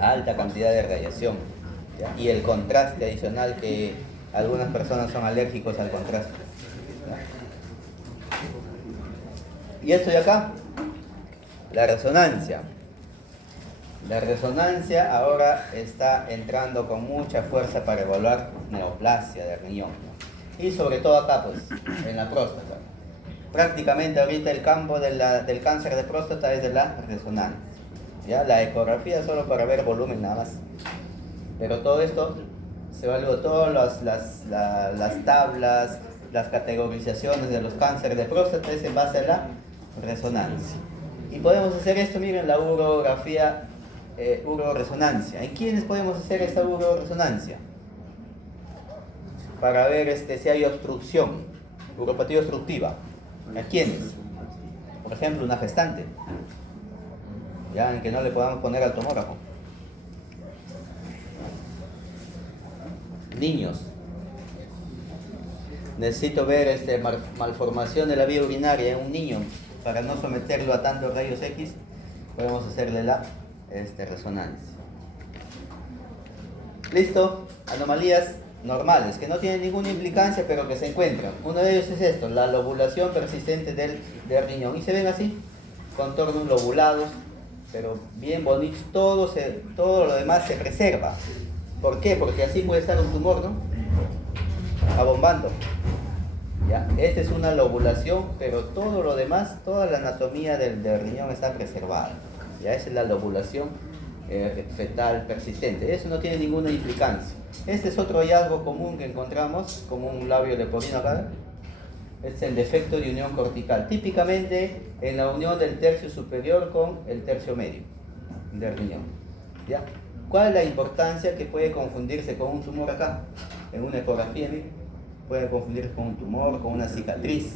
alta cantidad de radiación, ¿ya? Y el contraste adicional, que algunas personas son alérgicos al contraste, ¿ya? Y esto de acá, la resonancia. La resonancia ahora está entrando con mucha fuerza para evaluar neoplasia de riñón, ¿no? Y sobre todo acá, pues, en la próstata. Prácticamente ahorita el campo del cáncer de próstata es de la resonancia, ¿ya? La ecografía solo para ver volumen nada más. Pero todo esto se evalúa, todas las tablas, las categorizaciones de los cánceres de próstata es en base a la resonancia. Y podemos hacer esto, miren, la urografía, uroresonancia. ¿En quiénes podemos hacer esta uroresonancia? Para ver si hay obstrucción, uropatía obstructiva. ¿A quiénes? Por ejemplo, una gestante, ya, en que no le podamos poner al tomógrafo. Niños. Necesito ver malformación de la vía urinaria en un niño. Para no someterlo a tantos rayos X, podemos hacerle la resonancia. ¿Listo? Anomalías normales, que no tienen ninguna implicancia, pero que se encuentran. Uno de ellos es esto, la lobulación persistente del riñón. Y se ven así, contornos lobulados, pero bien bonitos. Todo lo demás se preserva. ¿Por qué? Porque así puede estar un tumor, ¿no? Abombando. ¿Ya? Esta es una lobulación, pero todo lo demás, toda la anatomía del riñón está preservada. ¿Ya? Esa es la lobulación fetal persistente. Eso no tiene ninguna implicancia. Este es otro hallazgo común que encontramos, como un labio leporino acá. Este es el defecto de unión cortical, típicamente en la unión del tercio superior con el tercio medio del riñón. ¿Ya? ¿Cuál es la importancia? Que puede confundirse con un tumor acá, en una ecografía, miren, puede confundirse con un tumor, con una cicatriz.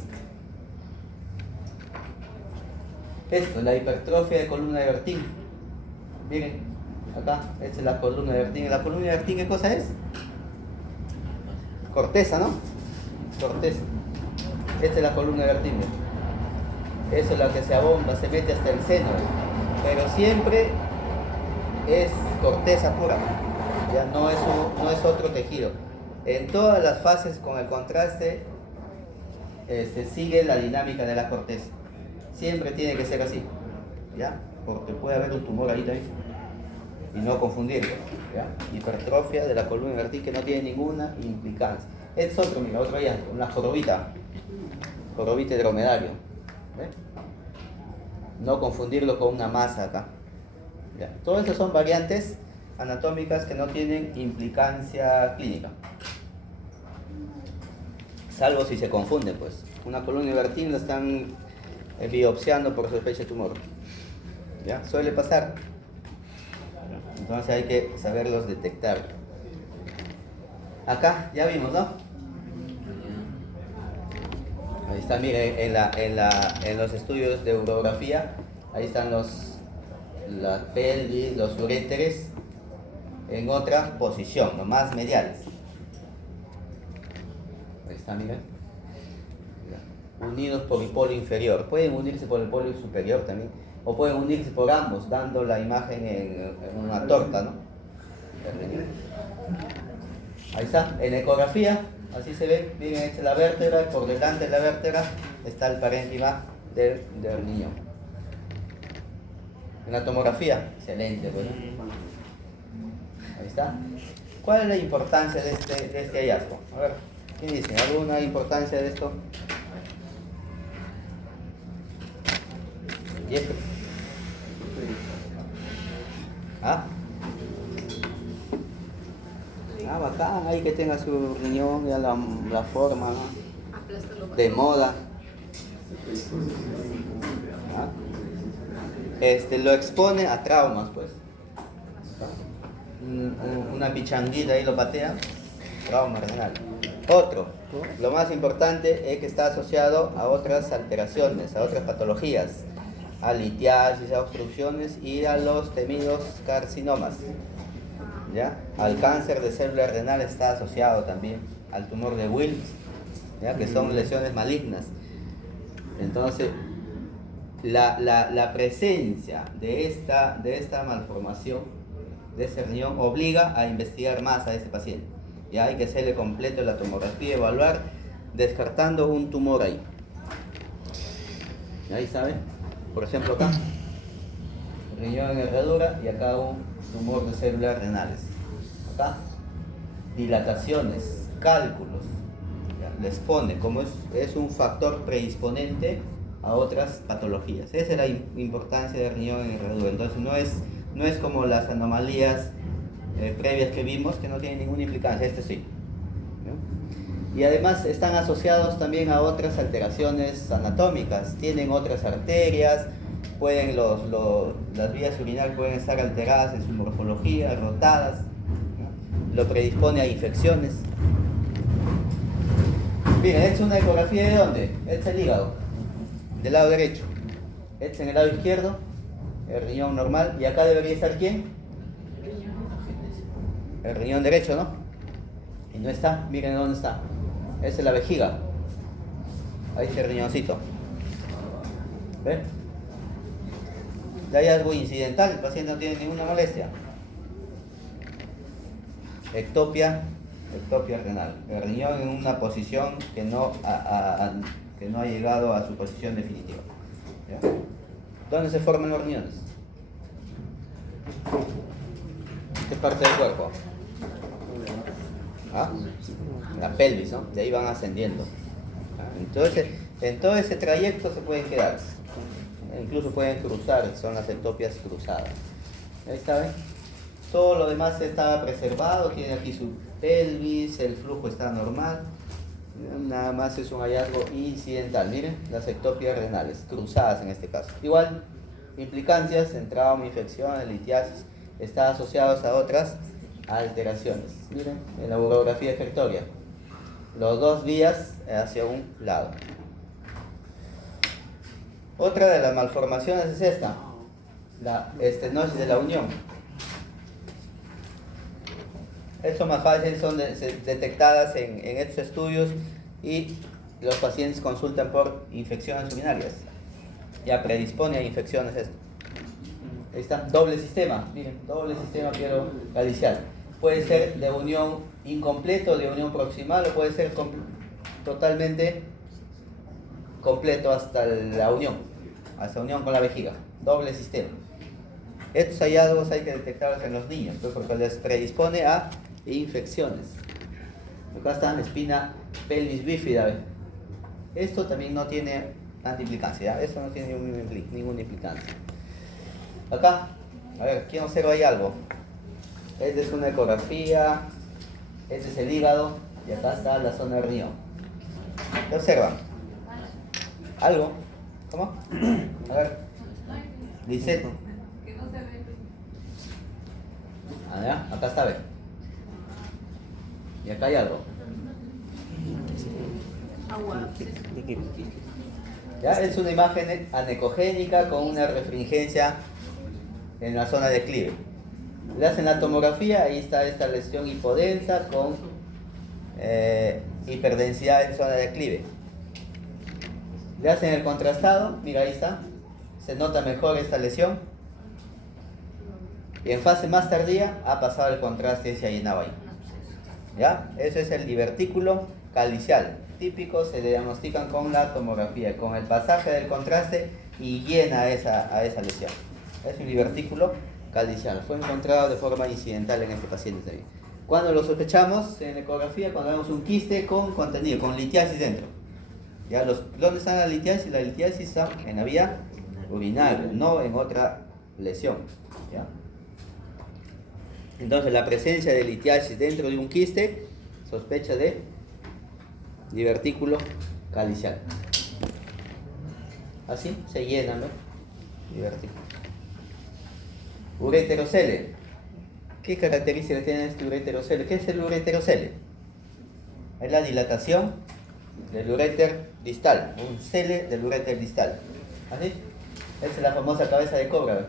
Esto, la hipertrofia de columna de Bertin. Miren, acá, esta es la columna de Bertin. ¿La columna de Bertin qué cosa es? Corteza, ¿no? Corteza. Esta es la columna de Bertin. Eso es la que se abomba, se mete hasta el seno. Pero siempre es corteza pura. Ya no es otro tejido. En todas las fases con el contraste sigue la dinámica de la corteza. Siempre tiene que ser así, ¿ya? Porque puede haber un tumor ahí también y no confundirlo, ¿ya? Hipertrofia de la columna vertebral que no tiene ninguna implicancia. Es otro, mira, otro hallazgo, una jorobita de dromedario, ¿ves? No confundirlo con una masa acá, ¿ya? Todas estas son variantes anatómicas que no tienen implicancia clínica, salvo si se confunden, pues. Una columna vertebral la están biopsiando por sospecha de tumor, ¿ya? Suele pasar, entonces hay que saberlos detectar. Acá ya vimos, ¿no? Ahí está, miren, en los estudios de urografía, ahí están las pelvis, los uréteres en otra posición, no más mediales. Ahí está, miren. Unidos por el polo inferior. Pueden unirse por el polo superior también, o pueden unirse por ambos, dando la imagen en una torta, ¿no? Ahí está, en ecografía, así se ve, miren, esta es la vértebra, por delante de la vértebra está el parénquima del riñón. En la tomografía, excelente, bueno. Ahí está. ¿Cuál es la importancia de este hallazgo? A ver, ¿quién dice? ¿Alguna importancia de esto? Jeffrey. ¿Ah? Bacán, ahí que tenga su riñón, ya la forma, ¿no? De moda. ¿Ah? Lo expone a traumas, pues. Una pichanguita ahí lo patea, trauma renal. Otro, lo más importante es que está asociado a otras alteraciones, a otras patologías, a litiasis, a obstrucciones y a los temidos carcinomas, ¿ya? Al cáncer de célula renal está asociado también, al tumor de Wilms, ¿ya? Que son lesiones malignas. Entonces, la presencia de esta malformación de ese riñón obliga a investigar más a ese paciente. Ya hay que hacerle completo la tomografía, evaluar, descartando un tumor ahí. Ahí saben, por ejemplo acá, riñón en herradura y acá un tumor de células renales. Acá, dilataciones, cálculos, ya, les pone como es un factor predisponente a otras patologías. Esa es la importancia del riñón en herradura. Entonces no es como las anomalías previas que vimos, que no tienen ninguna implicancia. Este sí, ¿no? Y además están asociados también a otras alteraciones anatómicas. Tienen otras arterias, pueden las vías urinarias pueden estar alteradas en su morfología, rotadas, ¿no? Lo predispone a infecciones. Bien, esta es una ecografía de ¿dónde? Este es el hígado, del lado derecho. Este es en el lado izquierdo, el riñón normal. Y acá debería estar ¿quién? El riñón derecho, ¿no? Y no está, miren dónde está. Esa es la vejiga. Ahí está el riñoncito. ¿Ven? De hallazgo incidental, el paciente no tiene ninguna molestia. Ectopia renal. El riñón en una posición que no ha llegado a su posición definitiva. ¿Ya? ¿Dónde se forman los riñones? ¿Qué parte del cuerpo? ¿Ah? La pelvis, ¿no? De ahí van ascendiendo. Entonces, en todo ese trayecto se pueden quedar. Incluso pueden cruzar, son las ectopias cruzadas. Ahí está, ¿ven? Todo lo demás está preservado, tiene aquí su pelvis, el flujo está normal. Nada más es un hallazgo incidental. Miren, las ectopias renales, cruzadas en este caso. Igual, implicancias en trauma, infección, litiasis, están asociados a otras alteraciones. Miren, en la urografía efertoria, los dos vías hacia un lado. Otra de las malformaciones es esta, la estenosis de la unión. Estas más fáciles son detectadas en estos estudios y los pacientes consultan por infecciones urinarias. Ya predispone a infecciones esto. Ahí está, doble sistema, miren, doble sistema pielocalicial. Puede ser de unión incompleto, de unión proximal, o puede ser totalmente completo hasta la unión con la vejiga. Doble sistema. Estos hallazgos hay que detectarlos en los niños, pues, porque les predispone a infecciones. Acá está la espina pelvis bífida, ¿ven? Esto también no tiene tanta implicancia, ¿ya? Esto no tiene ninguna implicancia. Acá, a ver, ¿quién observa ahí algo? Esta es una ecografía, este es el hígado y acá está la zona del riñón. ¿Qué observan? ¿Algo? ¿Cómo? A ver, Lisette. Acá está, ve. Y acá hay algo. ¿Ya? Es una imagen anecogénica con una refringencia en la zona de declive. Le hacen la tomografía, ahí está esta lesión hipodensa con hiperdensidad en zona de declive. Le hacen el contrastado, mira ahí está, se nota mejor esta lesión. Y en fase más tardía ha pasado el contraste y se ha llenado ahí. ¿Ya? Eso es el divertículo calicial. Típico, se diagnostican con la tomografía, con el pasaje del contraste y llena a esa lesión. Es un divertículo calicial. Fue encontrado de forma incidental en este paciente también. Cuando lo sospechamos en ecografía, cuando vemos un quiste con contenido, con litiasis dentro. ¿Ya? ¿Dónde está la litiasis? La litiasis está en la vía urinaria, no en otra lesión. ¿Ya? Entonces, la presencia de litiasis dentro de un quiste, sospecha de divertículo calicial. Así se llena, ¿no? Divertículo. Ureterocele. ¿Qué características tiene este ureterocele? ¿Qué es el ureterocele? Es la dilatación del uréter distal, un cele del uréter distal. ¿Así? Esa es la famosa cabeza de cobra, ¿ves?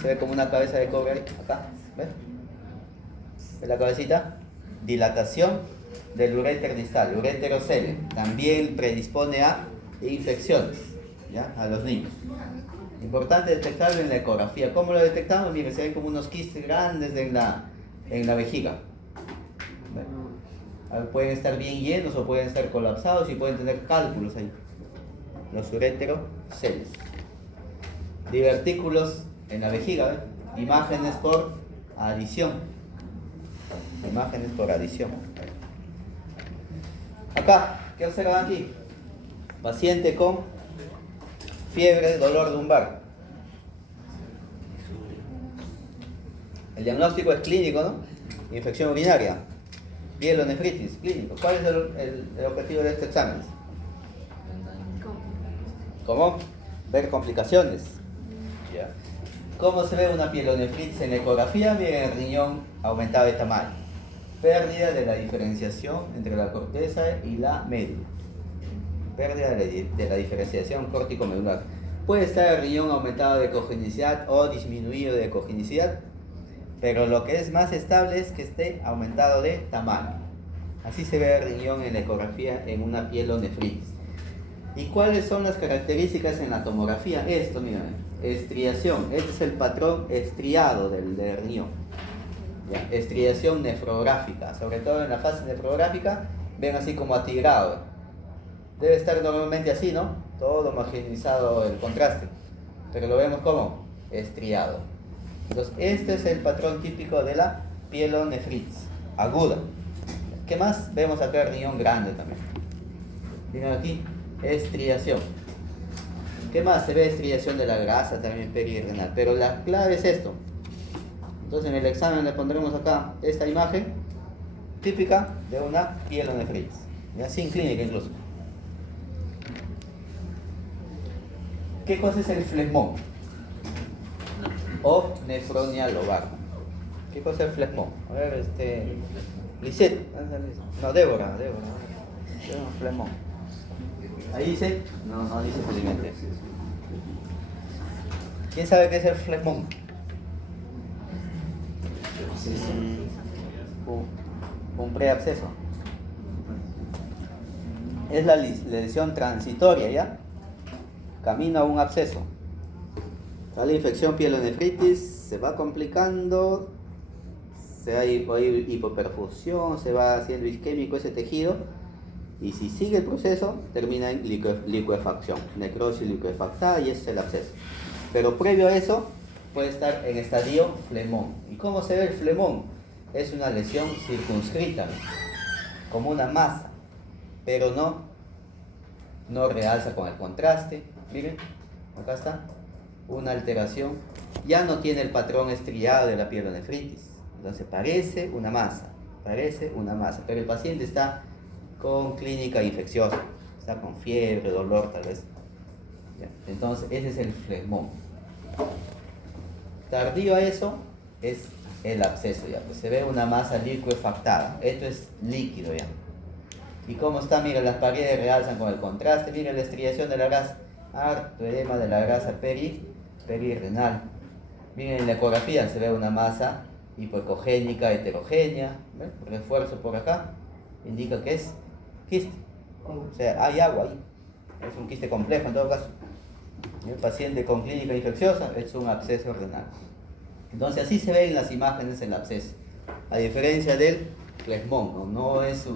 Se ve como una cabeza de cobra ahí, acá, ¿ves? ¿Ves la cabecita? Dilatación del uréter distal, ureterocele. También predispone a infecciones, ¿ya? A los niños. Importante detectarlo en la ecografía. ¿Cómo lo detectamos? Miren, se ven como unos quistes grandes en la vejiga. Pueden estar bien llenos o pueden estar colapsados y pueden tener cálculos ahí. Los ureteroceles. Divertículos en la vejiga, ¿ven? Imágenes por adición. Imágenes por adición. Acá, ¿qué observan aquí? Paciente con fiebre, dolor lumbar. El diagnóstico es clínico, ¿no? Infección urinaria, pielonefritis, clínico. ¿Cuál es el objetivo de este examen? ¿Cómo? Ver complicaciones. ¿Ya? ¿Cómo se ve una pielonefritis en ecografía? Miren, el riñón aumentado de tamaño. Pérdida de la diferenciación entre la corteza y la médula. Pérdida de la diferenciación córtico-medular. Puede estar el riñón aumentado de ecogenicidad o disminuido de ecogenicidad, pero lo que es más estable es que esté aumentado de tamaño. Así se ve el riñón en la ecografía en una pielonefritis. ¿Y cuáles son las características en la tomografía? Esto, miren, estriación. Este es el patrón estriado del riñón. ¿Ya? Estriación nefrográfica, sobre todo en la fase nefrográfica, ven así como atigrado. Debe estar normalmente así, ¿no? Todo homogeneizado el contraste, pero lo vemos como estriado. Entonces, este es el patrón típico de la pielonefritis aguda. ¿Qué más? Vemos acá el riñón grande también. Miren aquí, estriación. ¿Qué más? Se ve estriación de la grasa también perirenal, pero la clave es esto. Entonces en el examen le pondremos acá esta imagen típica de una pielonefritis, ya sin clínica incluso. ¿Qué cosa es el flegmón? O nefronía lobar. ¿Qué cosa es el flegmón? A ver, Lisette. No, Débora. Flegmón. Ahí dice, no dice felizmente. ¿Quién sabe qué es el flegmón? Un preabsceso. Es la lesión transitoria, ¿ya? Camino a un absceso. La infección pielonefritis se va complicando, se hay hipoperfusión, se va haciendo isquémico ese tejido, y si sigue el proceso termina en liquefacción, necrosis liquefactada, y ese es el absceso. Pero previo a eso puede estar en estadio flegmón. ¿Y cómo se ve el flegmón? Es una lesión circunscrita, como una masa, pero no realza con el contraste. Miren, acá está, una alteración. Ya no tiene el patrón estriado de la pielonefritis. Entonces parece una masa, pero el paciente está con clínica infecciosa, está con fiebre, dolor tal vez. ¿Ya? Entonces ese es el flegmón. Tardío a eso es el absceso, ya, pues se ve una masa liquefactada. Esto es líquido ya. ¿Y cómo está? Miren, las paredes realzan con el contraste. Miren la estriación de la grasa, harto edema de la grasa perirenal. Miren, en la ecografía se ve una masa hipoecogénica heterogénea. ¿Ven? Refuerzo por acá indica que es quiste, o sea, hay agua ahí, es un quiste complejo en todo caso. Y el paciente con clínica infecciosa es un absceso renal. Entonces así se ven las imágenes el absceso, a diferencia del flegmón, no es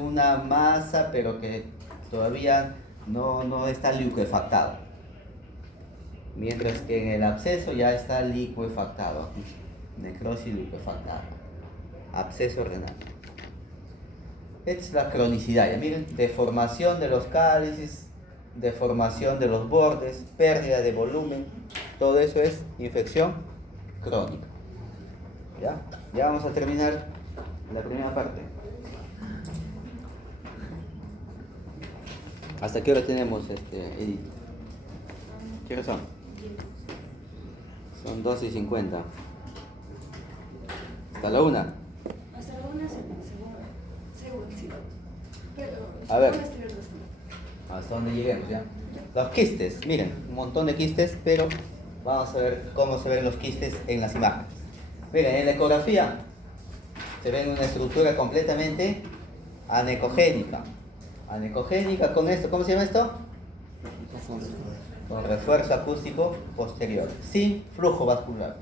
una masa pero que todavía no está liquefactado, mientras que en el absceso ya está liquefactado, necrosis liquefactada, absceso renal. Esta es la cronicidad, ya miren, deformación de los cálices, deformación de los bordes, pérdida de volumen, todo eso es infección crónica. Ya vamos a terminar la primera parte. ¿Hasta qué hora tenemos, Edith? ¿Qué hora son? Son 12:50. ¿Hasta la 1? Hasta la 1 según sí. Pero a ver, hasta donde lleguemos, ¿ya? Los quistes, miren, un montón de quistes, pero vamos a ver cómo se ven los quistes en las imágenes. Miren, en la ecografía se ven una estructura completamente anecogénica. Anecogénica con esto, ¿cómo se llama esto? con refuerzo acústico posterior, sin flujo vascular.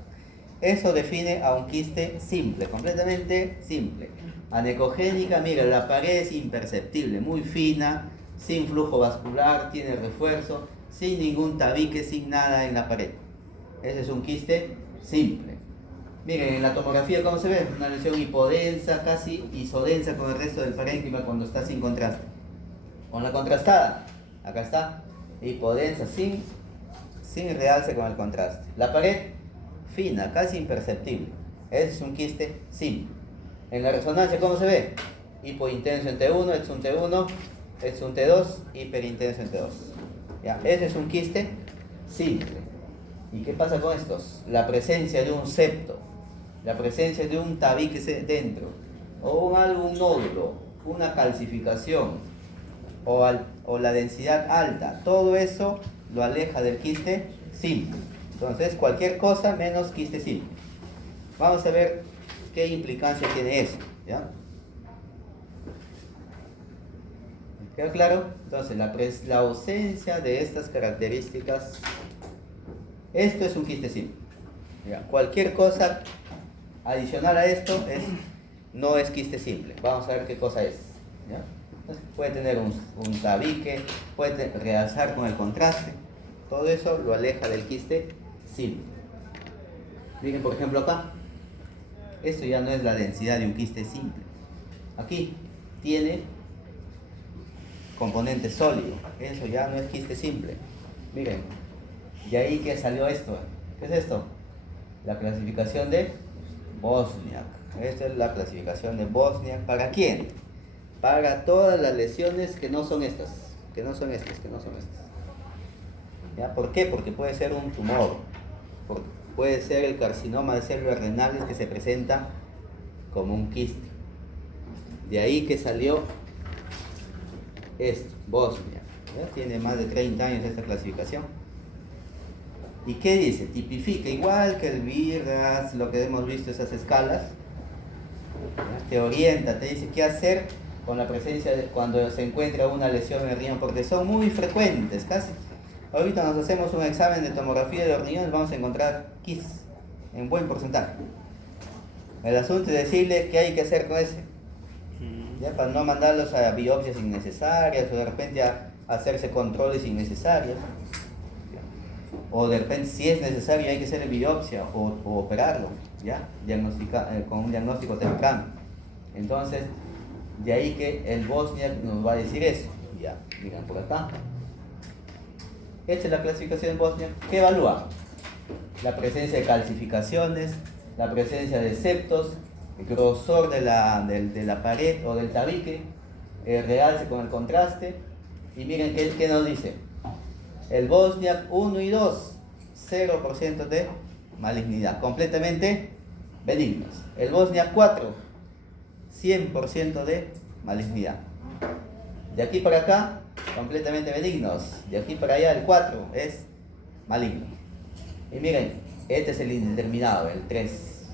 Eso define a un quiste simple, completamente simple. Anecogénica, mira, la pared es imperceptible, muy fina, sin flujo vascular, tiene refuerzo, sin ningún tabique, sin nada en la pared. Ese es un quiste simple. Miren, en la tomografía, ¿cómo se ve? Una lesión hipodensa, casi isodensa con el resto del parénquima cuando está sin contraste. Con la contrastada, acá está, hipodensa, sin realce con el contraste. La pared, fina, casi imperceptible. Ese es un quiste simple. En la resonancia, ¿cómo se ve? Hipointenso en T1, es un T1, es un T2, hiperintenso en T2. ¿Ya? Ese es un quiste simple. ¿Y qué pasa con estos? La presencia de un septo, la presencia de un tabique dentro, o algún nódulo, una calcificación, o la densidad alta, todo eso lo aleja del quiste simple. Entonces, cualquier cosa menos quiste simple. Vamos a ver qué implicancia tiene eso, ¿ya? ¿Queda claro? Entonces, la ausencia de estas características, esto es un quiste simple, ¿ya? Cualquier cosa adicional a esto no es quiste simple. Vamos a ver qué cosa es, ¿ya? Entonces, puede tener un tabique, puede realzar con el contraste, todo eso lo aleja del quiste simple. Miren, por ejemplo, acá, esto ya no es la densidad de un quiste simple. Aquí tiene componente sólido, eso ya no es quiste simple. Miren, de ahí que salió esto. ¿Qué es esto? La clasificación de Bosniak. Esta es la clasificación de Bosniak. ¿Para quién? Para todas las lesiones que no son estas. ¿Ya? ¿Por qué? Porque puede ser un tumor. Puede ser el carcinoma de células renales que se presenta como un quiste. De ahí que salió esto, Bosniak. ¿Ya? Tiene más de 30 años esta clasificación. ¿Y qué dice? Tipifica, igual que el VIRAS, lo que hemos visto, esas escalas. ¿Ya? Te orienta, te dice qué hacer con la presencia cuando se encuentra una lesión en el riñón, porque son muy frecuentes, casi. Ahorita nos hacemos un examen de tomografía de los riñones, vamos a encontrar KIS en buen porcentaje. El asunto es decirle qué hay que hacer con ese, ya, para no mandarlos a biopsias innecesarias o de repente a hacerse controles innecesarios, o de repente si es necesario hay que hacer biopsia o operarlo, ya, con un diagnóstico temprano. Entonces, de ahí que el Bosniak nos va a decir eso. Ya, miren por acá. Esta es la clasificación Bosniak. ¿Qué evalúa? La presencia de calcificaciones, la presencia de septos, el grosor de la pared o del tabique, el realce con el contraste. Y miren qué nos dice. El Bosniak 1 y 2, 0% de malignidad, completamente benignos. El Bosniak 4, 100% de malignidad. De aquí para acá, completamente benignos. De aquí para allá, el 4 es maligno. Y miren, este es el indeterminado, el 3.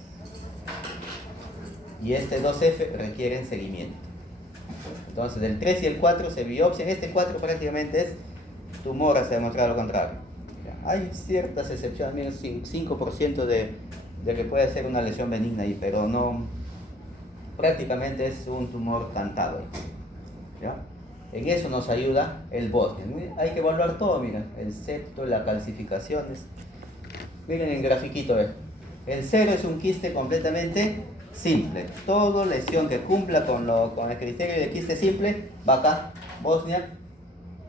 Y este 2F requieren seguimiento. Entonces, el 3 y el 4 se biopsian. Este 4 prácticamente es tumor, se ha demostrado lo contrario. Hay ciertas excepciones, miren, 5% de que puede ser una lesión benigna ahí, pero no, prácticamente es un tumor cantado. ¿Ya? En eso nos ayuda el Bosniak. Hay que evaluar todo, miren, el septo, las calcificaciones. Miren el grafiquito, el 0 es un quiste completamente simple. Toda lesión que cumpla con el criterio de quiste simple va acá, Bosniak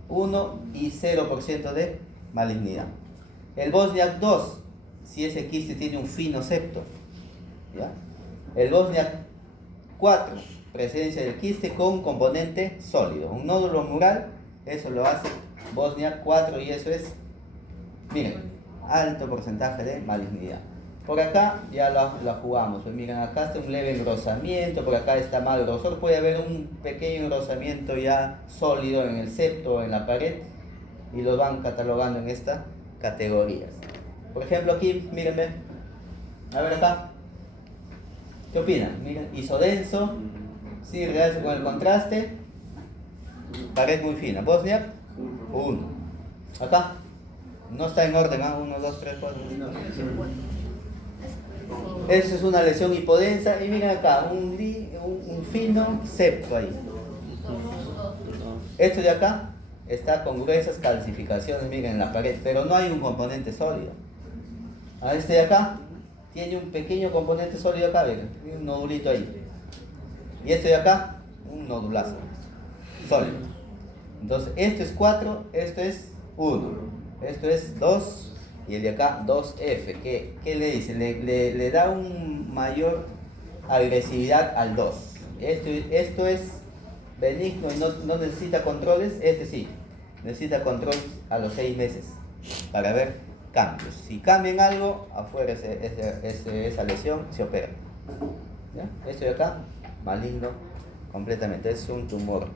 1 y 0% de malignidad. El Bosniak 2, si ese quiste tiene un fino septo. ¿Ya? El Bosniak 4, presencia del quiste con componente sólido. Un nódulo mural, eso lo hace Bosniak 4 y eso es, miren, alto porcentaje de malignidad. Por acá ya la jugamos. Pues miren, acá está un leve engrosamiento, por acá está mal grosor. Puede haber un pequeño engrosamiento ya sólido en el septo o en la pared y lo van catalogando en estas categorías. Por ejemplo, aquí, miren, ven. A ver acá. ¿Qué opinan? Miren, isodenso, sí, realce con el contraste, pared muy fina. Bosniak 1. Acá, No está en orden, ¿ah? 1, 2, 3, 4. Eso es una lesión hipodensa. Y miren acá, un fino septo ahí. Esto de acá está con gruesas calcificaciones, miren, en la pared, pero no hay un componente sólido. A este de acá tiene un pequeño componente sólido acá, miren, un nodulito ahí. Y este de acá, un nodulazo sólido. Entonces, esto es 4, esto es 1, esto es 2 y el de acá 2F. ¿Qué le dice? Le da un mayor agresividad al 2. Esto es benigno y no necesita controles. Este sí, necesita control a los 6 meses para ver cambios. Si cambian algo, afuera esa lesión se opera. ¿Ya? Esto de acá, maligno completamente, es un tumor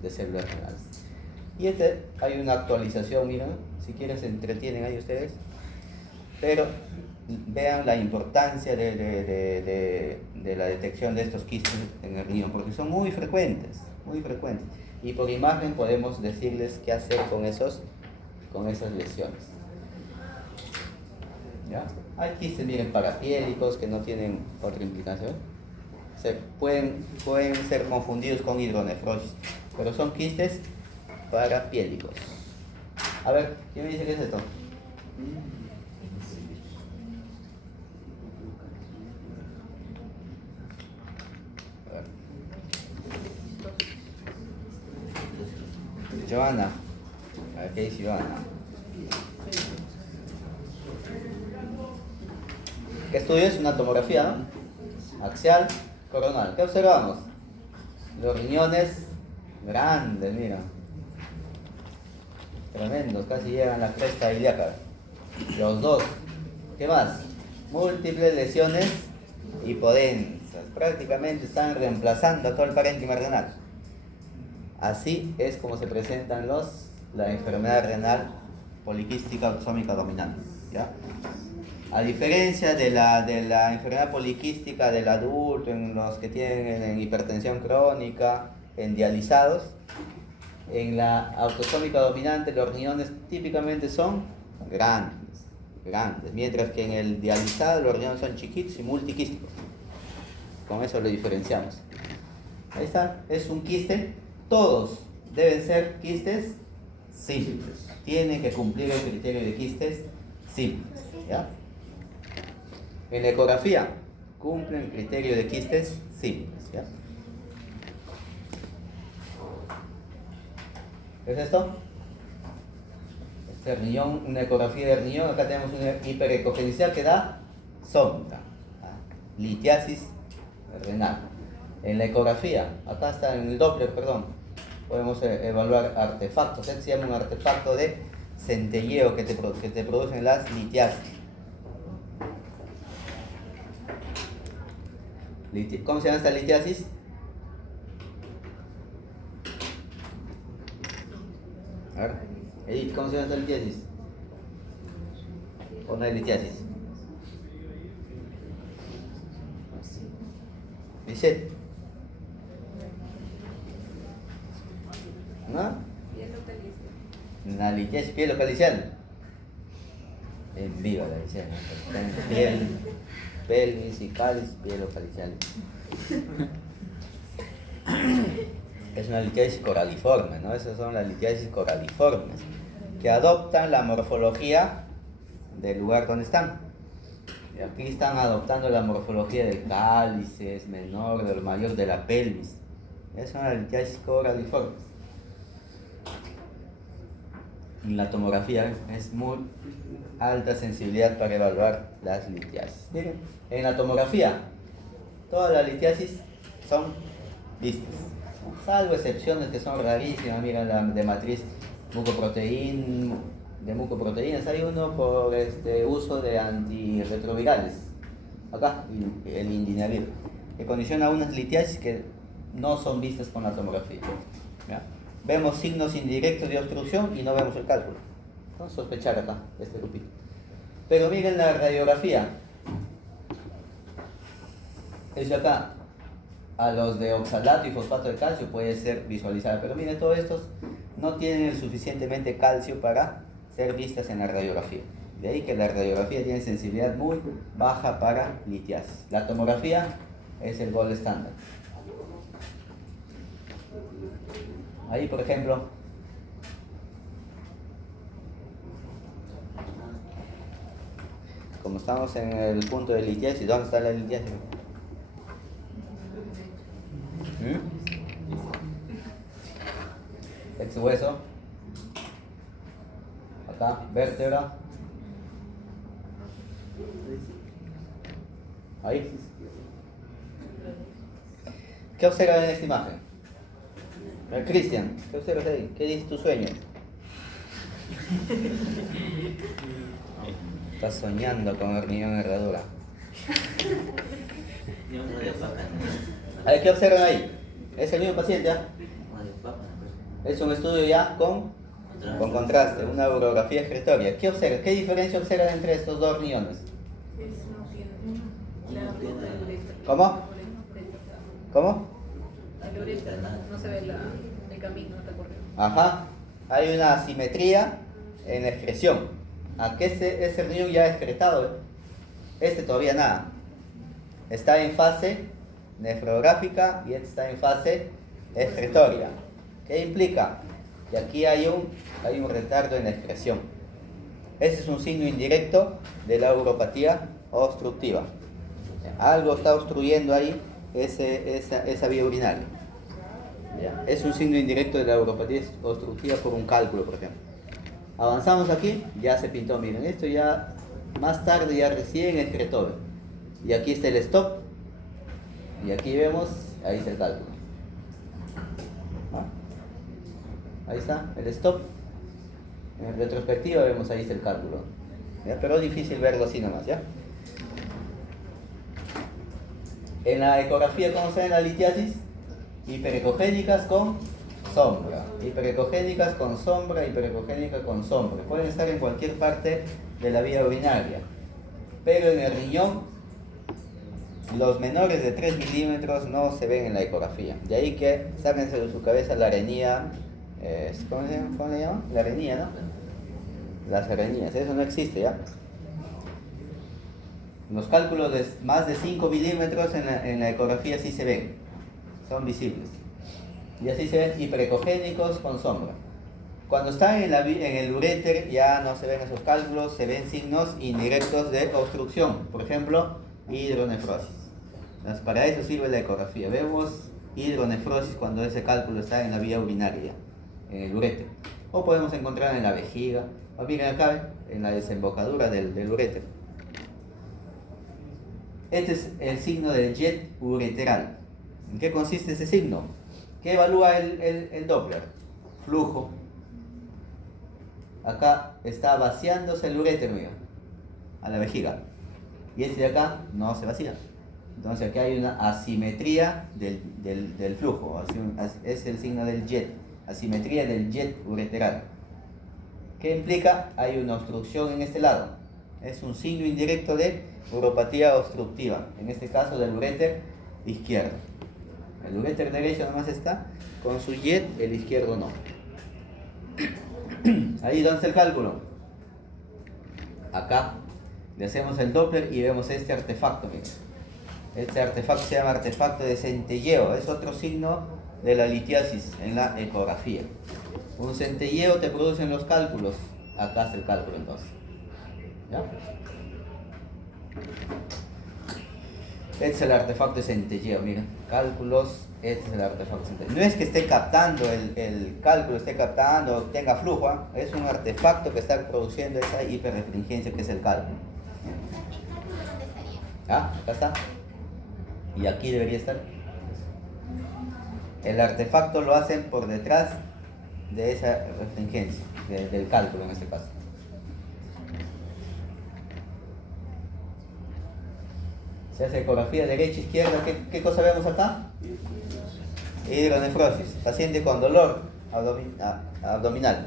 de células renales. Y hay una actualización, miren, si quieren se entretienen ahí ustedes, pero vean la importancia de la detección de estos quistes en el riñón, porque son muy frecuentes, y por imagen podemos decirles qué hacer con esas lesiones. ¿Ya? Hay quistes, miren, parapiélicos que no tienen otra implicación. Pueden ser confundidos con hidronefrosis, pero son quistes parapiélicos. A ver, ¿quién me dice qué es esto? A ver. Joana. A ver, ¿qué dice Joana? ¿Qué estudio es? Una tomografía, ¿no? Axial, coronal. ¿Qué observamos? Los riñones grandes, mira. Tremendos, casi llegan a la cresta ilíaca. Los dos. ¿Qué más? Múltiples lesiones hipodensas. Prácticamente están reemplazando a todo el parénquima renal. Así es como se presentan la enfermedad renal poliquística autosómica dominante. ¿Ya? A diferencia de la enfermedad poliquística del adulto, en los que tienen hipertensión crónica, en dializados, en la autosómica dominante los riñones típicamente son grandes, mientras que en el dializado los riñones son chiquitos y multiquísticos. Con eso lo diferenciamos. Ahí está, es un quiste. Todos deben ser quistes simples. Tienen que cumplir el criterio de quistes simples. ¿Ya? En la ecografía cumplen el criterio de quistes simples. ¿Ya? ¿Qué es esto? Este riñón, una ecografía de riñón. Acá tenemos una hiperecogenicidad que da sonda, litiasis renal. En la ecografía, acá está en el Doppler, perdón, podemos evaluar artefactos. Este se llama un artefacto de centelleo que te producen las litiasis. ¿Cómo se llama esta litiasis? A ver, Edith, ¿cómo se llama esta litiasis? ¿O no hay litiasis? Dice, ¿no? La litiasis pielocalicial. En viva la litiasis. Piel, pelvis y cáliz pielocalicial. Es una litiasis coraliforme, ¿no? Esas son las litiasis coraliformes que adoptan la morfología del lugar donde están. Y aquí están adoptando la morfología del cáliz, es menor, del mayor, de la pelvis. Es una litiasis coraliforme. En la tomografía es muy alta sensibilidad para evaluar las litiasis. Miren, en la tomografía todas las litiasis son vistas, salvo excepciones que son rarísimas. Miren la de matriz mucoproteínas, hay uno por uso de antirretrovirales, acá el indinavir, que condiciona unas litiasis que no son vistas con la tomografía. ¿Ya? Vemos signos indirectos de obstrucción y no vemos el cálculo. Vamos a sospechar acá este grupito. Pero miren la radiografía. Es de acá. A los de oxalato y fosfato de calcio puede ser visualizada. Pero miren, todos estos no tienen el suficientemente calcio para ser vistas en la radiografía. De ahí que la radiografía tiene sensibilidad muy baja para litiasis. La tomografía es el gold estándar. Ahí, por ejemplo, como estamos en el punto de litiasis, ¿dónde está la litiasis? Este hueso, acá, vértebra, ahí. ¿Qué observas en esta imagen? Cristian, ¿qué observas ahí? ¿Qué dice tu sueño? Estás soñando con hormigón herradura. A ver, ¿qué observan ahí? Es el mismo paciente, ¿ya? Es un estudio ya con contraste, una urografía excretoria. ¿Qué observan? ¿Qué diferencia observan entre estos dos riñones? ¿Cómo? ¿Cómo? No se ve el camino hasta correr. Ajá. Hay una asimetría en la excreción. Aquí ese riñón ya excretado, ¿eh? Este todavía nada. Está en fase nefrográfica y este está en fase excretoria. ¿Qué implica? Que aquí hay un retardo en la excreción. Ese es un signo indirecto de la uropatía obstructiva. Algo está obstruyendo ahí esa vía urinaria. Es un signo indirecto de la uropatía obstructiva por un cálculo, por ejemplo. Avanzamos aquí, ya se pintó, miren, esto ya más tarde, ya recién excretorio. Y aquí está el stop. Y aquí vemos, ahí está el cálculo. Ahí está el stop. En retrospectiva vemos ahí está el cálculo. ¿Ya? Pero es difícil verlo así nomás, ¿ya? En la ecografía, ¿cómo se ven las litiasis? Hiperecogénicas con sombra. Hiperecogénicas con sombra, hiperecogénicas con sombra. Pueden estar en cualquier parte de la vía urinaria. Pero en el riñón, los menores de 3 milímetros no se ven en la ecografía. De ahí que sáquense de su cabeza la arenía. ¿Cómo le llaman? La arenía, ¿no? Las arenías, eso no existe, ¿ya? Los cálculos de más de 5 milímetros en la ecografía sí se ven, son visibles. Y así se ven hiperecogénicos con sombra. Cuando están en el uréter ya no se ven esos cálculos, se ven signos indirectos de obstrucción, por ejemplo, hidronefrosis. Entonces, para eso sirve la ecografía. Vemos hidronefrosis cuando ese cálculo está en la vía urinaria, en el uréter. O podemos encontrar en la vejiga, o bien acá, en la desembocadura del uréter. Este es el signo del jet ureteral. ¿En qué consiste ese signo? ¿Qué evalúa el Doppler? Flujo. Acá está vaciándose el uréter, mira, a la vejiga. Y este de acá no se vacía. Entonces aquí hay una asimetría del flujo. Es el signo del jet. Asimetría del jet ureteral. ¿Qué implica? Hay una obstrucción en este lado. Es un signo indirecto de uropatía obstructiva. En este caso del uréter izquierdo. El uréter derecho nomás está con su jet, el izquierdo no. Ahí, ¿dónde está el cálculo? Acá. Le hacemos el Doppler y vemos este artefacto. Miren. Este artefacto se llama artefacto de centelleo. Es otro signo de la litiasis en la ecografía. Un centelleo te producen los cálculos. Acá está el cálculo entonces. ¿Ya? Este es el artefacto de centelleo, miren, cálculos, este es el artefacto de centelleo. No es que esté captando el cálculo, esté captando, tenga flujo, ¿eh? Es un artefacto que está produciendo esa hiperrestringencia que es el cálculo. ¿Ah? Acá está. Y aquí debería estar. El artefacto lo hacen por detrás de esa restringencia, del cálculo en este caso. Se hace ecografía derecha, izquierda. ¿Qué cosa vemos acá? Hidronefrosis. Paciente con dolor abdominal.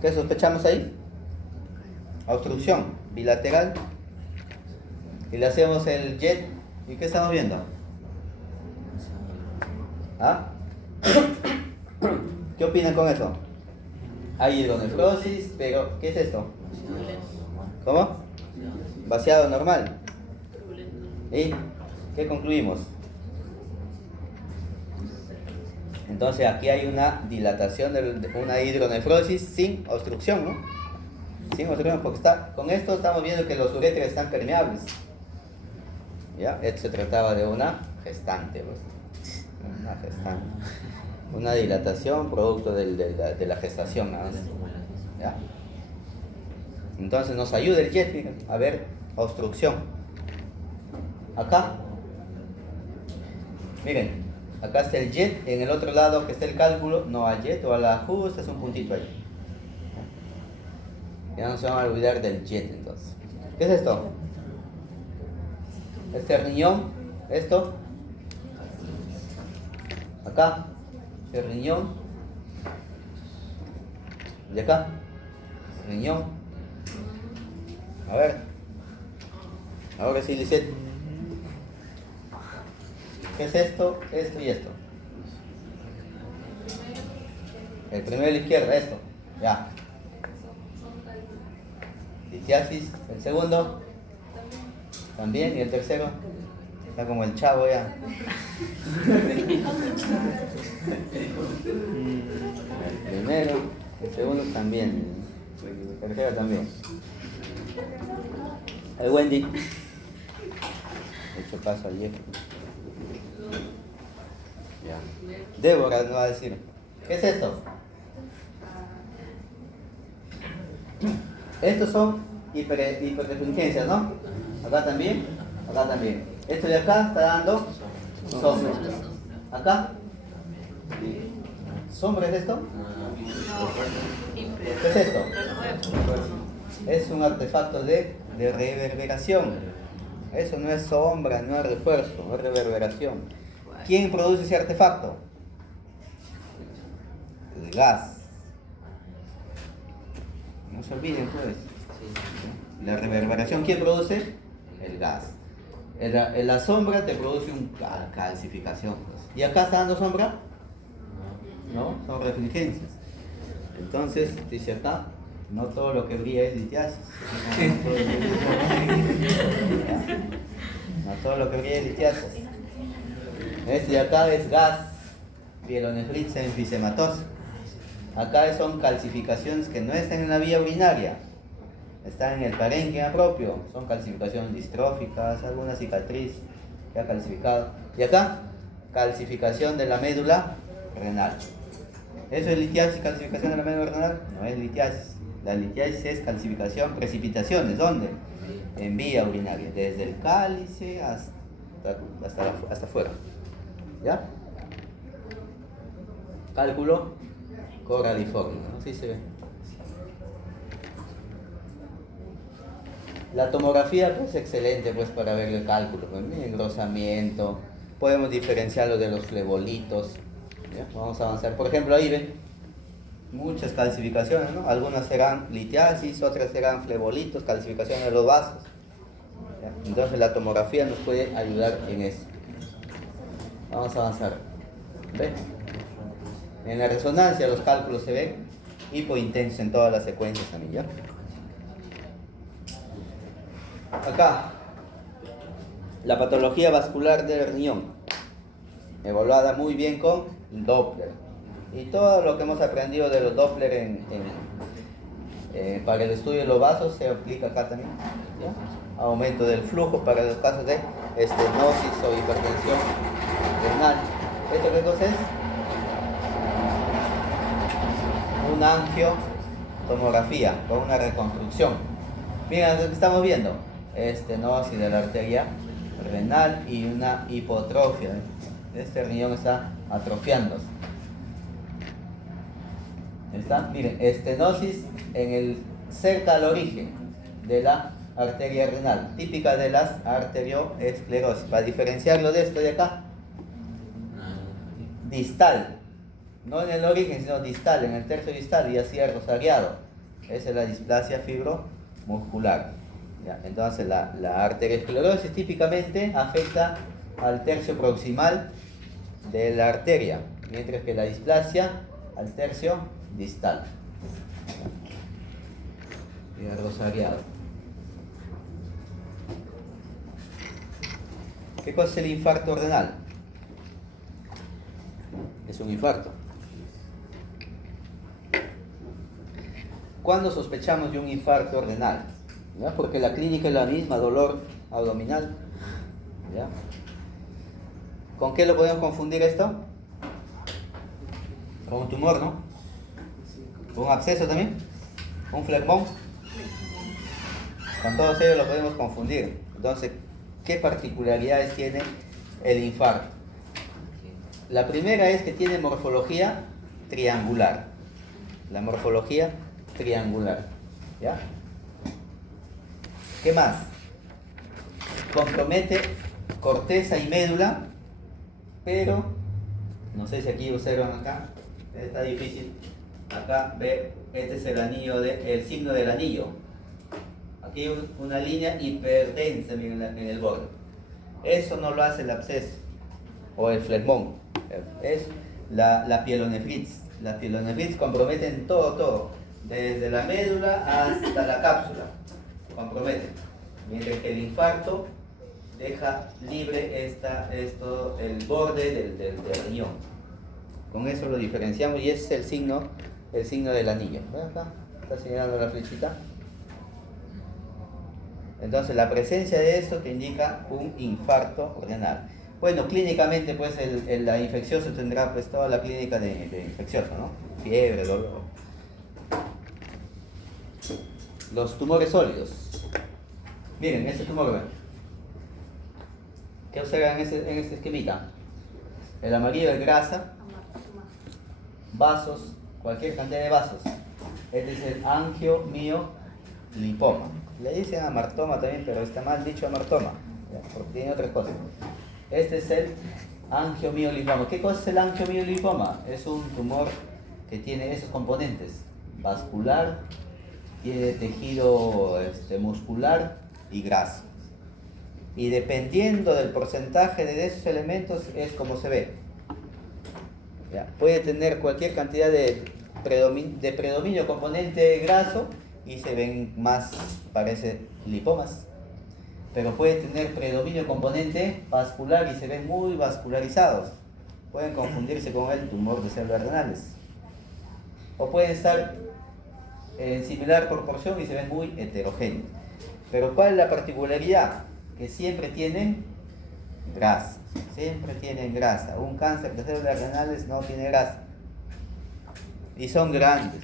¿Qué sospechamos ahí? Obstrucción bilateral. Y le hacemos el jet. ¿Y qué estamos viendo? ¿Ah? ¿Qué opinan con eso? Hay hidronefrosis, pero ¿qué es esto? ¿Cómo? Vaciado normal. ¿Y qué concluimos? Entonces aquí hay una dilatación, una hidronefrosis sin obstrucción, ¿no? Sin obstrucción, porque con esto estamos viendo que los uréteres están permeables. ¿Ya? Esto se trataba de una gestante, pues. Una gestante. Una dilatación producto de la gestación, ¿no? ¿Ya? Entonces nos ayuda el jet, miren, a ver, obstrucción. Acá, miren, acá está el jet, en el otro lado que está el cálculo, no hay jet, o a la justa es un puntito ahí. Ya no se van a olvidar del jet entonces. ¿Qué es esto? Este riñón, esto, acá, el riñón, y acá, riñón. A ver, ahora sí, Lisette. ¿Qué es esto, esto y esto? El primero a la izquierda, esto, ya. Litiasis, el segundo, también, y el tercero, está como el chavo ya. El primero, el segundo también, el tercero también. El Wendy. Hecho paso al viejo. Ya. Débora nos va a decir, ¿qué es esto? Estos son hiperrefringencias, ¿no? Acá también, acá también. Esto de acá está dando sombra. Acá, ¿sombra es esto? ¿Qué es esto? Es un artefacto de reverberación. Eso no es sombra, no es refuerzo, es reverberación. ¿Quién produce ese artefacto? El gas. No se olviden pues. La reverberación, ¿quién produce? El gas. La sombra te produce una calcificación. Pues. ¿Y acá está dando sombra? No, son refringencias. Entonces, dice acá, no todo lo que brilla es litiasis. No todo lo que brilla es litiasis. Este de acá es gas, pielonefritis enfisematosa. Acá son calcificaciones que no están en la vía urinaria, están en el parénquima propio. Son calcificaciones distróficas, alguna cicatriz que ha calcificado. Y acá, calcificación de la médula renal. ¿Eso es litiasis, calcificación de la médula renal? No es litiasis. La litiasis es calcificación, precipitaciones. ¿Dónde? En vía urinaria, desde el cálice hasta afuera. ¿Ya? Cálculo coraliforme, ¿no? Así se ve. La tomografía pues, es excelente pues, para ver el cálculo, pues, engrosamiento. Podemos diferenciarlo de los flebolitos. ¿Ya? Vamos a avanzar. Por ejemplo, ahí ven muchas calcificaciones, ¿no? Algunas serán litiasis, otras serán flebolitos, calcificación de los vasos. ¿Ya? Entonces la tomografía nos puede ayudar en eso. Vamos a avanzar. ¿Ven? En la resonancia los cálculos se ven hipointensos en todas las secuencias también, ¿ya? Acá, la patología vascular del riñón, evaluada muy bien con Doppler. Y todo lo que hemos aprendido de los Doppler para el estudio de los vasos se aplica acá también, ¿ya? Aumento del flujo para los casos de estenosis o hipertensión renal. ¿Esto qué cosa es? Una angiotomografía con una reconstrucción. Miren lo que estamos viendo, estenosis de la arteria renal y una hipotrofia. Este riñón está atrofiándose. ¿Está? Miren, estenosis cerca al origen de la arteria renal, típica de las arterioesclerosis. Para diferenciarlo de esto de acá, distal, no en el origen, sino distal, en el tercio distal y así rosariado. Esa es la displasia fibromuscular. ¿Ya? Entonces la arteriosclerosis típicamente afecta al tercio proximal de la arteria, mientras que la displasia al tercio distal. y el rosariado. ¿Qué cosa es el infarto renal? Es un infarto. ¿Cuándo sospechamos de un infarto renal? ¿Ya? Porque la clínica es la misma, dolor abdominal. ¿Ya? ¿Con qué lo podemos confundir esto? Con un tumor, ¿no? ¿Un absceso también? ¿Un flegmón? Con todos ellos lo podemos confundir. Entonces, ¿qué particularidades tiene el infarto? La primera es que tiene morfología triangular. La morfología triangular. ¿Ya? ¿Qué más? Compromete corteza y médula, pero no sé si aquí observan acá, está difícil. Acá ve, este es el anillo el signo del anillo. Aquí hay una línea hipertensa en el borde. Eso no lo hace el absceso o el flegmón. Es la pielonefritis. Las pielonefritis comprometen todo, desde la médula hasta la cápsula. Comprometen. Mientras que el infarto deja libre el borde del riñón. Con eso lo diferenciamos y ese es el signo del anillo. ¿Ven acá? Está señalando la flechita. Entonces la presencia de esto te indica un infarto renal. Bueno, clínicamente pues la infeccioso tendrá pues toda la clínica de infeccioso, ¿no? Fiebre, dolor. Los tumores sólidos. Miren, ese tumor, ¿ven? ¿Qué observan en ese esquemita? El amarillo es grasa, vasos, cualquier cantidad de vasos. Este es el angiomiolipoma. Le dicen amartoma también, pero está mal dicho amartoma, ¿ya? Porque tiene otras cosas. Este es el angiomiolipoma. ¿Qué cosa es el angiomiolipoma? Es un tumor que tiene esos componentes: vascular, tiene tejido muscular y graso. Y dependiendo del porcentaje de esos elementos es como se ve. ¿Ya? Puede tener cualquier cantidad de predominio componente graso y se ven más, parece lipomas. Pero puede tener predominio componente vascular y se ven muy vascularizados. Pueden confundirse con el tumor de células renales. O pueden estar en similar proporción y se ven muy heterogéneos. Pero ¿cuál es la particularidad? Que siempre tienen grasa. Siempre tienen grasa. Un cáncer de células renales no tiene grasa. Y son grandes.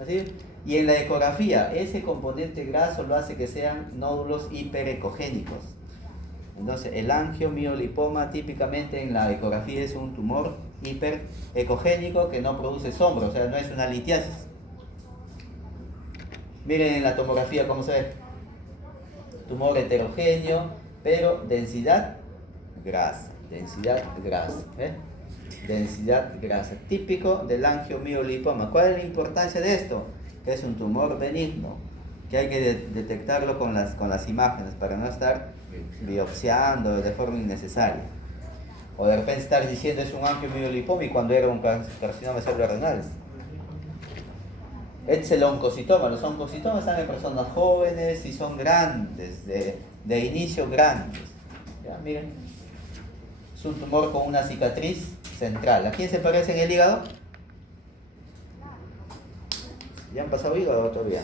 ¿Así? Y en la ecografía, ese componente graso lo hace que sean nódulos hiperecogénicos. Entonces, el angiomiolipoma típicamente en la ecografía es un tumor hiperecogénico que no produce sombra, o sea, no es una litiasis. Miren en la tomografía cómo se ve. Tumor heterogéneo, pero densidad grasa. Densidad grasa. Densidad grasa. Típico del angiomiolipoma. ¿Cuál es la importancia de esto? Es un tumor benigno, que hay que detectarlo con las imágenes para no estar biopsiando de forma innecesaria. O de repente estar diciendo es un angiomiolipoma y cuando era un carcinoma de células renales. Este es el oncocitoma. Los oncocitomas están en personas jóvenes y son grandes, de inicio grandes. ¿Ya? Miren, es un tumor con una cicatriz central. ¿A quién se parece en el hígado? ¿Ya han pasado hígado todavía?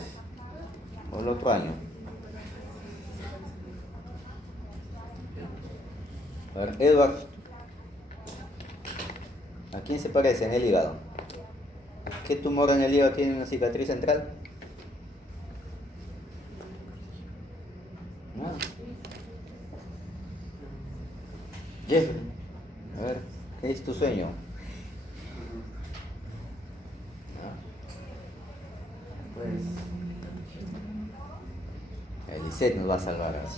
¿O el otro año? A ver, Edward, ¿a quién se parece en el hígado? ¿Qué tumor en el hígado tiene una cicatriz central? No. Jeffrey, a ver, ¿qué es tu sueño? Pues Eliseth nos va a salvar. A ver.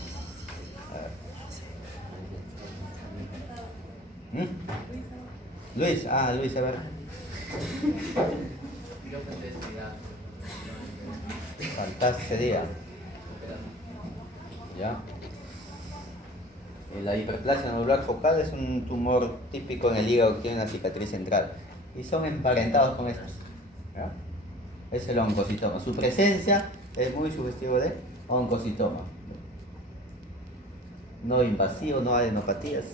Luis, Luis, a ver. Faltaste ese día. ¿Ya? La hiperplasia nodular focal es un tumor típico en el hígado que tiene una cicatriz central. Y son emparentados con estos. ¿Ya? Es el oncocitoma. Su presencia Es muy sugestivo de oncocitoma. No invasivo, no adenopatías.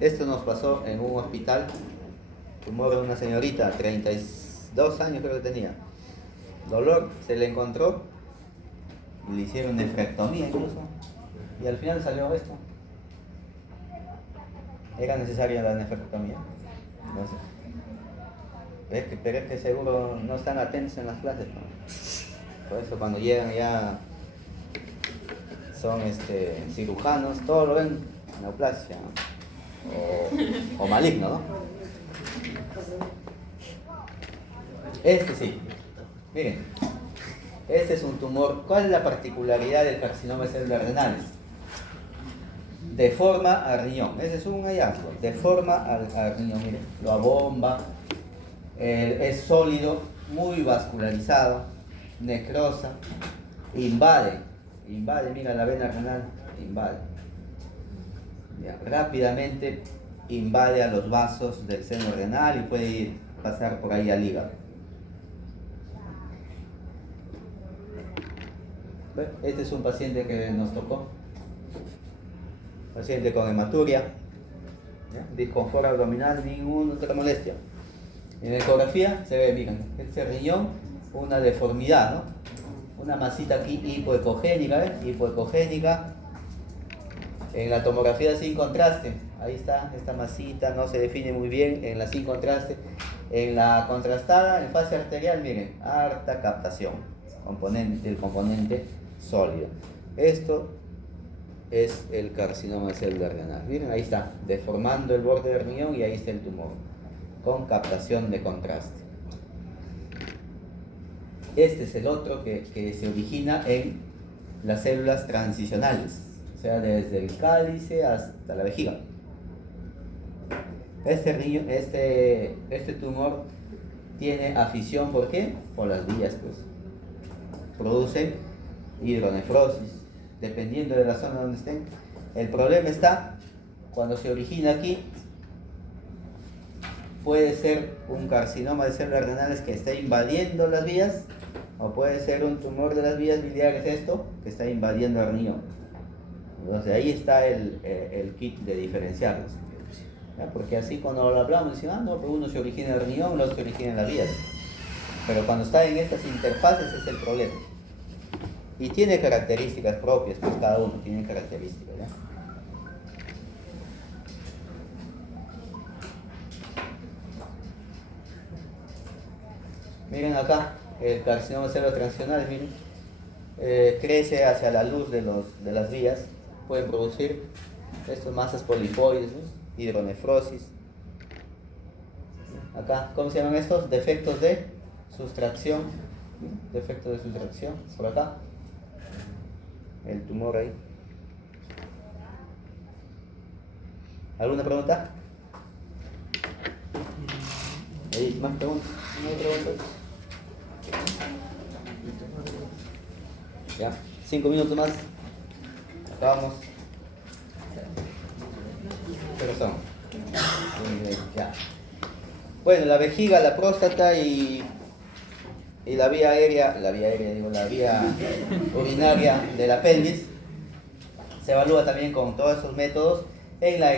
Esto nos pasó en un hospital. Tumor de una señorita, 32 años creo que tenía. Dolor, se le encontró y le hicieron nefrectomía incluso. Y al final salió esto. ¿Era necesaria la nefrectomía? No sé. Pero es que seguro no están atentos en las clases, ¿no? Por eso cuando llegan ya son cirujanos, todo lo ven neoplasia, ¿no? O maligno, ¿no? Este sí, miren, este es un tumor. ¿Cuál es la particularidad del carcinoma de células renales? Deforma al riñón, ese es un hallazgo, deforma al riñón, miren, lo abomba, es sólido, muy vascularizado, necrosa, invade, mira la vena renal, invade. Ya, rápidamente invade a los vasos del seno renal y puede pasar por ahí al hígado. Este es un paciente que nos tocó, paciente con hematuria, ¿ya? Disconfort abdominal, ninguna otra molestia. En la ecografía se ve, miren, este riñón, una deformidad, ¿no? Una masita aquí hipoecogénica, ¿ves? Hipoecogénica. En la tomografía sin contraste, ahí está, esta masita no se define muy bien en la sin contraste. En la contrastada, en fase arterial, miren, harta captación, el componente sólido. Esto es el carcinoma de célula renal. Miren, ahí está, deformando el borde del riñón y ahí está el tumor, con captación de contraste. Este es el otro que se origina en las células transicionales, o sea, desde el cálice hasta la vejiga. Este tumor tiene afición, ¿por qué? Por las vías, pues. Produce hidronefrosis, dependiendo de la zona donde estén. El problema está cuando se origina aquí. Puede ser un carcinoma de células renales que está invadiendo las vías, o puede ser un tumor de las vías biliares, esto, que está invadiendo el riñón. Entonces ahí está el kit de diferenciarlos. ¿Ya? Porque así cuando lo hablamos, decimos, no, pero uno se origina en el riñón, el otro se origina en las vías. Pero cuando está en estas interfaces es el problema. Y tiene características propias, pues cada uno tiene características, ¿ya? Miren acá, el carcinoma de células transicionales, miren, crece hacia la luz de las vías, pueden producir estas masas polipoides, ¿no? Hidronefrosis. Acá, ¿cómo se llaman estos? Defectos de sustracción, ¿no? Defectos de sustracción, por acá, el tumor ahí. ¿Alguna pregunta? ¿Hay más preguntas? ¿No hay preguntas? Ya, 5 minutos más. Acabamos. Pero son. Ya. Bueno, la vejiga, la próstata y la vía aérea, la vía urinaria del apéndice se evalúa también con todos esos métodos. En la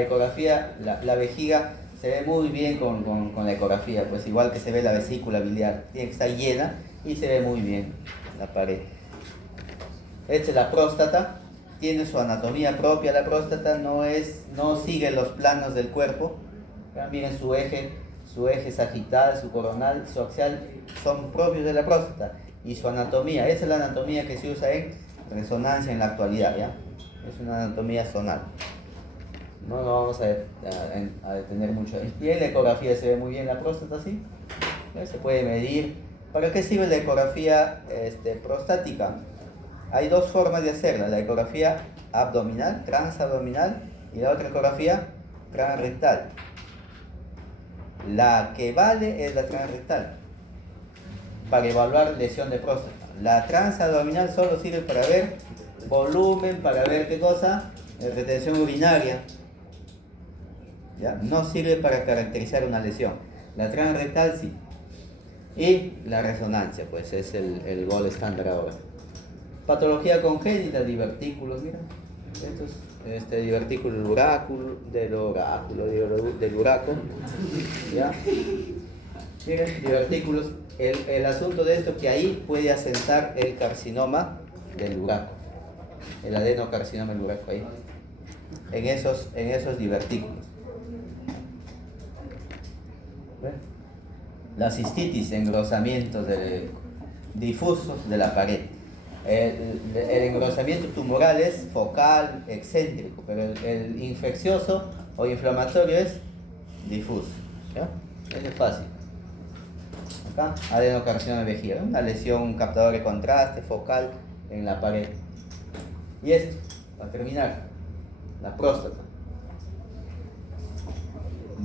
ecografía, la vejiga se ve muy bien con la ecografía, pues igual que se ve la vesícula biliar, tiene que estar llena y se ve muy bien la pared. Esta es la próstata, tiene su anatomía propia. La próstata no sigue los planos del cuerpo. Miren su eje sagital, su coronal, su axial son propios de la próstata, y su anatomía, esa es la anatomía que se usa en resonancia en la actualidad, ¿ya? Es una anatomía zonal. No lo vamos a detener mucho ahí. Y en la ecografía se ve muy bien la próstata, ¿sí? Se puede medir. ¿Para qué sirve la ecografía prostática? Hay dos formas de hacerla: la ecografía abdominal, transabdominal, y la otra ecografía transrectal. La que vale es la transrectal para evaluar lesión de próstata. La transabdominal solo sirve para ver volumen, para ver qué cosa, retención urinaria, ¿ya? No sirve para caracterizar una lesión. La transrectal sí. Y la resonancia, pues es el gol estándar ahora. Patología congénita, divertículos, mira. Esto es divertículo del uraco, ¿ya? Miren, divertículos. El asunto de esto que ahí puede asentar el carcinoma del uraco, el adenocarcinoma del uraco ahí, en esos divertículos. ¿Ven? La cistitis, engrosamientos difusos de la pared. El engrosamiento tumoral es focal, excéntrico, pero el infeccioso o inflamatorio es difuso. ¿Ya? Eso es fácil. Acá, adenocarcinoma de vejiga, una lesión, un captador de contraste focal en la pared. Y esto, para terminar, la próstata.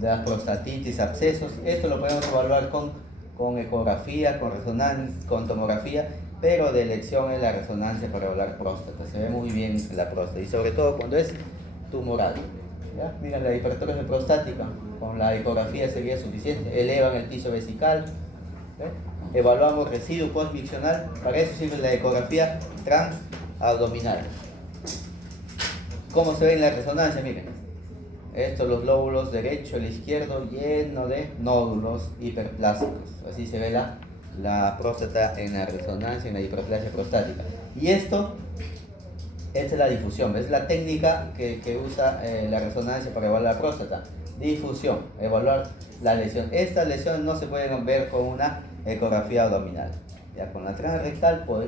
La prostatitis, abscesos, esto lo podemos evaluar con ecografía, con resonancia, con tomografía, pero de elección es la resonancia para evaluar próstata. Se ve muy bien la próstata y sobre todo cuando es tumoral. ¿Ya? Miren, la hipertrofia prostática con la ecografía sería suficiente. Elevan el piso vesical. Evaluamos residuo postmiccional. Para eso sirve la ecografía transabdominal. ¿Cómo se ve en la resonancia? Miren. Estos los lóbulos derecho, el izquierdo lleno de nódulos hiperplásicos. Así se ve la próstata en la resonancia, en la hiperplasia prostática. Y esta es la difusión. Es la técnica que usa la resonancia para evaluar la próstata. Difusión, evaluar la lesión. Estas lesiones no se pueden ver con una ecografía abdominal. Ya con la transrectal podría